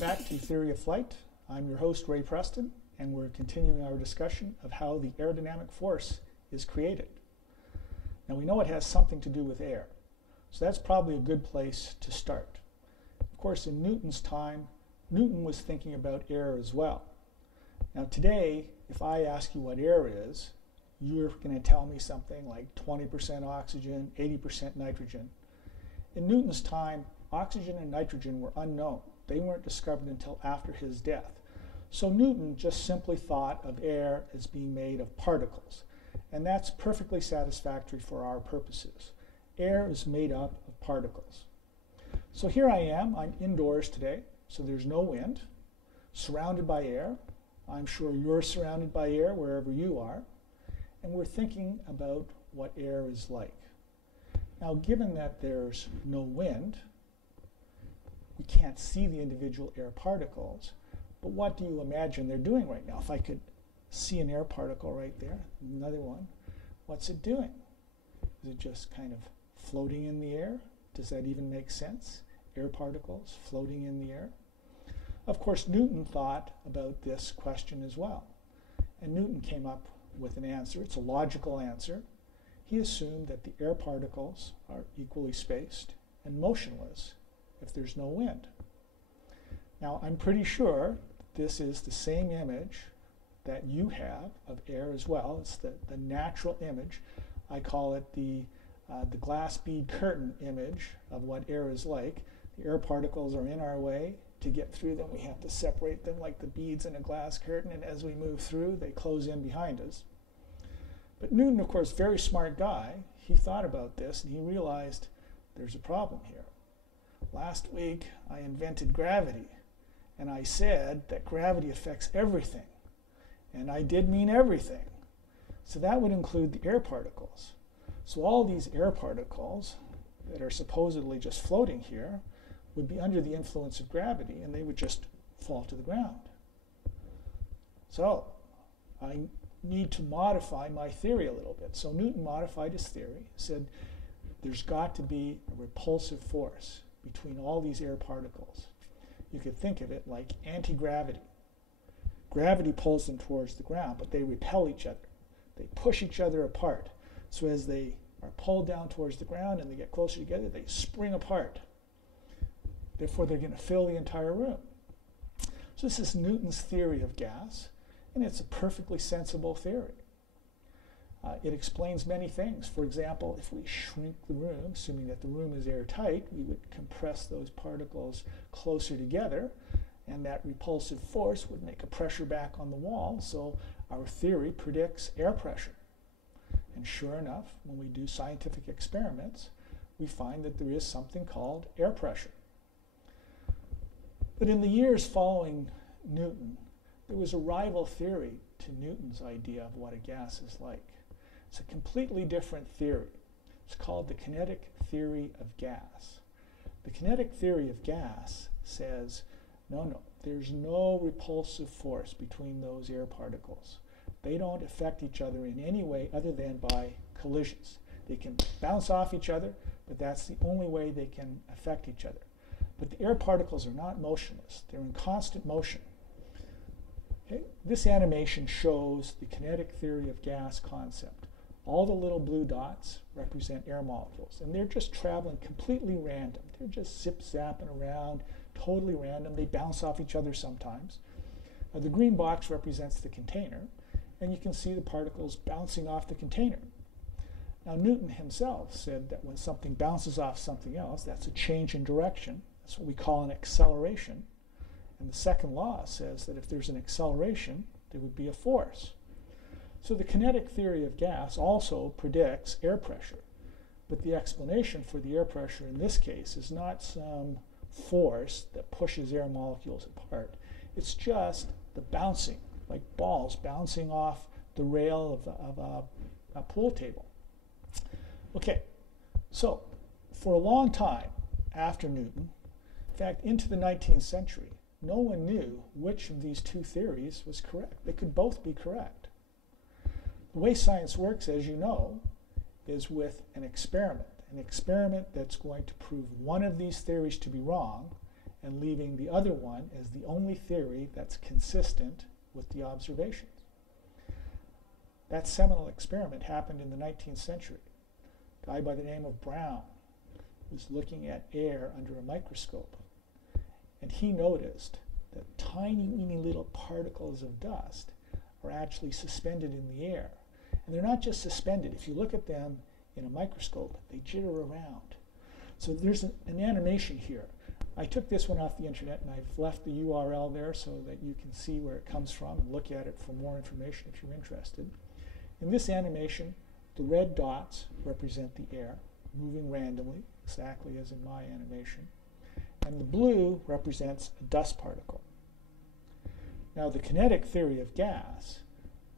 back to Theory of Flight. I'm your host, Ray Preston, and we're continuing our discussion of how the aerodynamic force is created. Now we know it has something to do with air, so that's probably a good place to start. Of course, in Newton's time, Newton was thinking about air as well. Now today, if I ask you what air is, you're going to tell me something like 20% oxygen, 80% nitrogen. In Newton's time, oxygen and nitrogen were unknown. They weren't discovered until after his death. So Newton just simply thought of air as being made of particles. And that's perfectly satisfactory for our purposes. Air is made up of particles. So here I am. I'm indoors today, so there's no wind, surrounded by air. I'm sure you're surrounded by air wherever you are. And we're thinking about what air is like. Now, given that there's no wind, we can't see the individual air particles, but what do you imagine they're doing right now? If I could see an air particle right there, another one, what's it doing? Is it just kind of floating in the air? Does that even make sense? Air particles floating in the air? Of course, Newton thought about this question as well, and Newton came up with an answer. It's a logical answer. He assumed that the air particles are equally spaced and motionless if there's no wind. Now, I'm pretty sure this is the same image that you have of air as well. It's the natural image. I call it the glass bead curtain image of what air is like. The air particles are in our way. To get through them, we have to separate them like the beads in a glass curtain, and as we move through, they close in behind us. But Newton, of course, very smart guy, he thought about this and he realized there's a problem here. Last week, I invented gravity, and I said that gravity affects everything. And I did mean everything. So that would include the air particles. So all these air particles that are supposedly just floating here would be under the influence of gravity, and they would just fall to the ground. So I need to modify my theory a little bit. So Newton modified his theory, said there's got to be a repulsive force between all these air particles. You could think of it like anti-gravity. Gravity pulls them towards the ground, but they repel each other. They push each other apart. So as they are pulled down towards the ground and they get closer together, they spring apart. Therefore, they're going to fill the entire room. So this is Newton's theory of gas, and it's a perfectly sensible theory. It explains many things. For example, if we shrink the room, assuming that the room is airtight, we would compress those particles closer together, and that repulsive force would make a pressure back on the wall, so our theory predicts air pressure. And sure enough, when we do scientific experiments, we find that there is something called air pressure. But in the years following Newton, there was a rival theory to Newton's idea of what a gas is like. It's a completely different theory. It's called the Kinetic Theory of Gas. The Kinetic Theory of Gas says, no, there's no repulsive force between those air particles. They don't affect each other in any way other than by collisions. They can bounce off each other, but that's the only way they can affect each other. But the air particles are not motionless. They're in constant motion. Okay? This animation shows the kinetic theory of gas concept. All the little blue dots represent air molecules, and they're just traveling completely random. They're just zip-zapping around, totally random. They bounce off each other sometimes. The green box represents the container, and you can see the particles bouncing off the container. Now, Newton himself said that when something bounces off something else, that's a change in direction. That's what we call an acceleration. And the second law says that if there's an acceleration, there would be a force. So the kinetic theory of gas also predicts air pressure. But the explanation for the air pressure in this case is not some force that pushes air molecules apart. It's just the bouncing, like balls bouncing off the rail of a pool table. Okay, so for a long time after Newton, in fact into the 19th century, no one knew which of these two theories was correct. They could both be correct. The way science works, as you know, is with an experiment that's going to prove one of these theories to be wrong and leaving the other one as the only theory that's consistent with the observations. That seminal experiment happened in the 19th century. A guy by the name of Brown was looking at air under a microscope, and he noticed that tiny, weeny little particles of dust are actually suspended in the air. And they're not just suspended. If you look at them in a microscope, they jitter around. So there's an animation here. I took this one off the internet, and I've left the URL there so that you can see where it comes from and look at it for more information if you're interested. In this animation, the red dots represent the air moving randomly, exactly as in my animation. And the blue represents a dust particle. Now, the kinetic theory of gas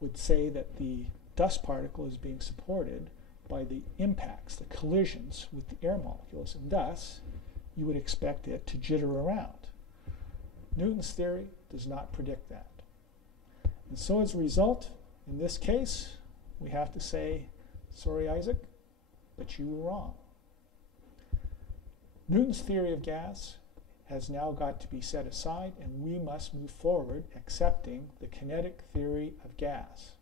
would say that the dust particle is being supported by the impacts, the collisions with the air molecules, and thus you would expect it to jitter around. Newton's theory does not predict that. And so as a result, in this case, we have to say, sorry, Isaac, but you were wrong. Newton's theory of gas has now got to be set aside, and we must move forward accepting the kinetic theory of gas.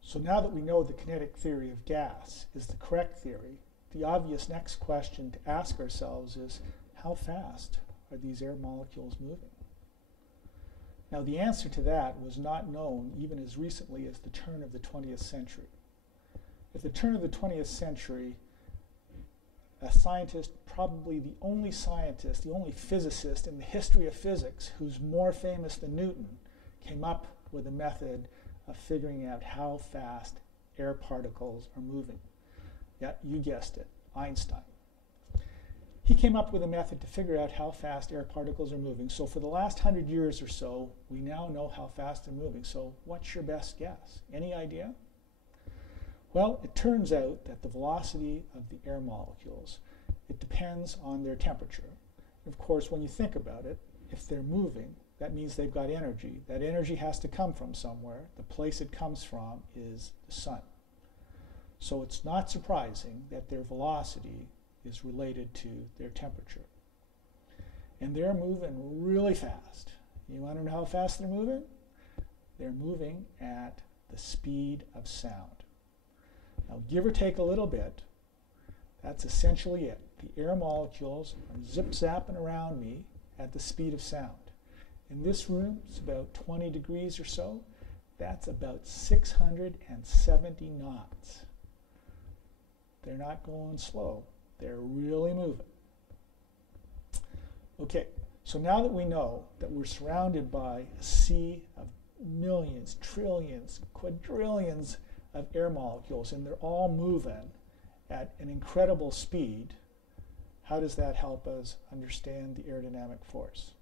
So now that we know the kinetic theory of gas is the correct theory, the obvious next question to ask ourselves is, how fast are these air molecules moving? Now, the answer to that was not known even as recently as the turn of the 20th century. At the turn of the 20th century, a scientist, probably the only scientist, the only physicist in the history of physics who's more famous than Newton, came up with a method of figuring out how fast air particles are moving. Yeah, you guessed it, Einstein. He came up with a method to figure out how fast air particles are moving. So for the last 100 years or so, we now know how fast they're moving. So what's your best guess? Any idea? Well, it turns out that the velocity of the air molecules, it depends on their temperature. And of course, when you think about it, if they're moving, that means they've got energy. That energy has to come from somewhere. The place it comes from is the sun. So it's not surprising that their velocity is related to their temperature. And they're moving really fast. You want to know how fast they're moving? They're moving at the speed of sound. Now, give or take a little bit, that's essentially it. The air molecules are zip-zapping around me at the speed of sound. In this room, it's about 20 degrees or so. That's about 670 knots. They're not going slow. They're really moving. Okay, so now that we know that we're surrounded by a sea of millions, trillions, quadrillions of air molecules, and they're all moving at an incredible speed, how does that help us understand the aerodynamic force?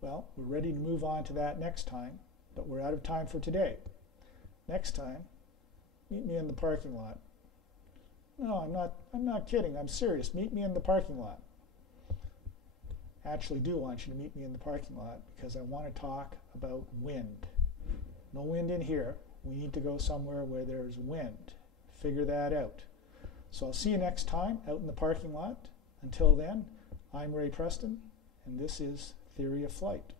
Well, we're ready to move on to that next time, but we're out of time for today. Next time, meet me in the parking lot. No, I'm not kidding. I'm serious. Meet me in the parking lot. I actually do want you to meet me in the parking lot because I want to talk about wind. No wind in here. We need to go somewhere where there's wind. Figure that out. So I'll see you next time out in the parking lot. Until then, I'm Ray Preston, and this is Theory of Flight.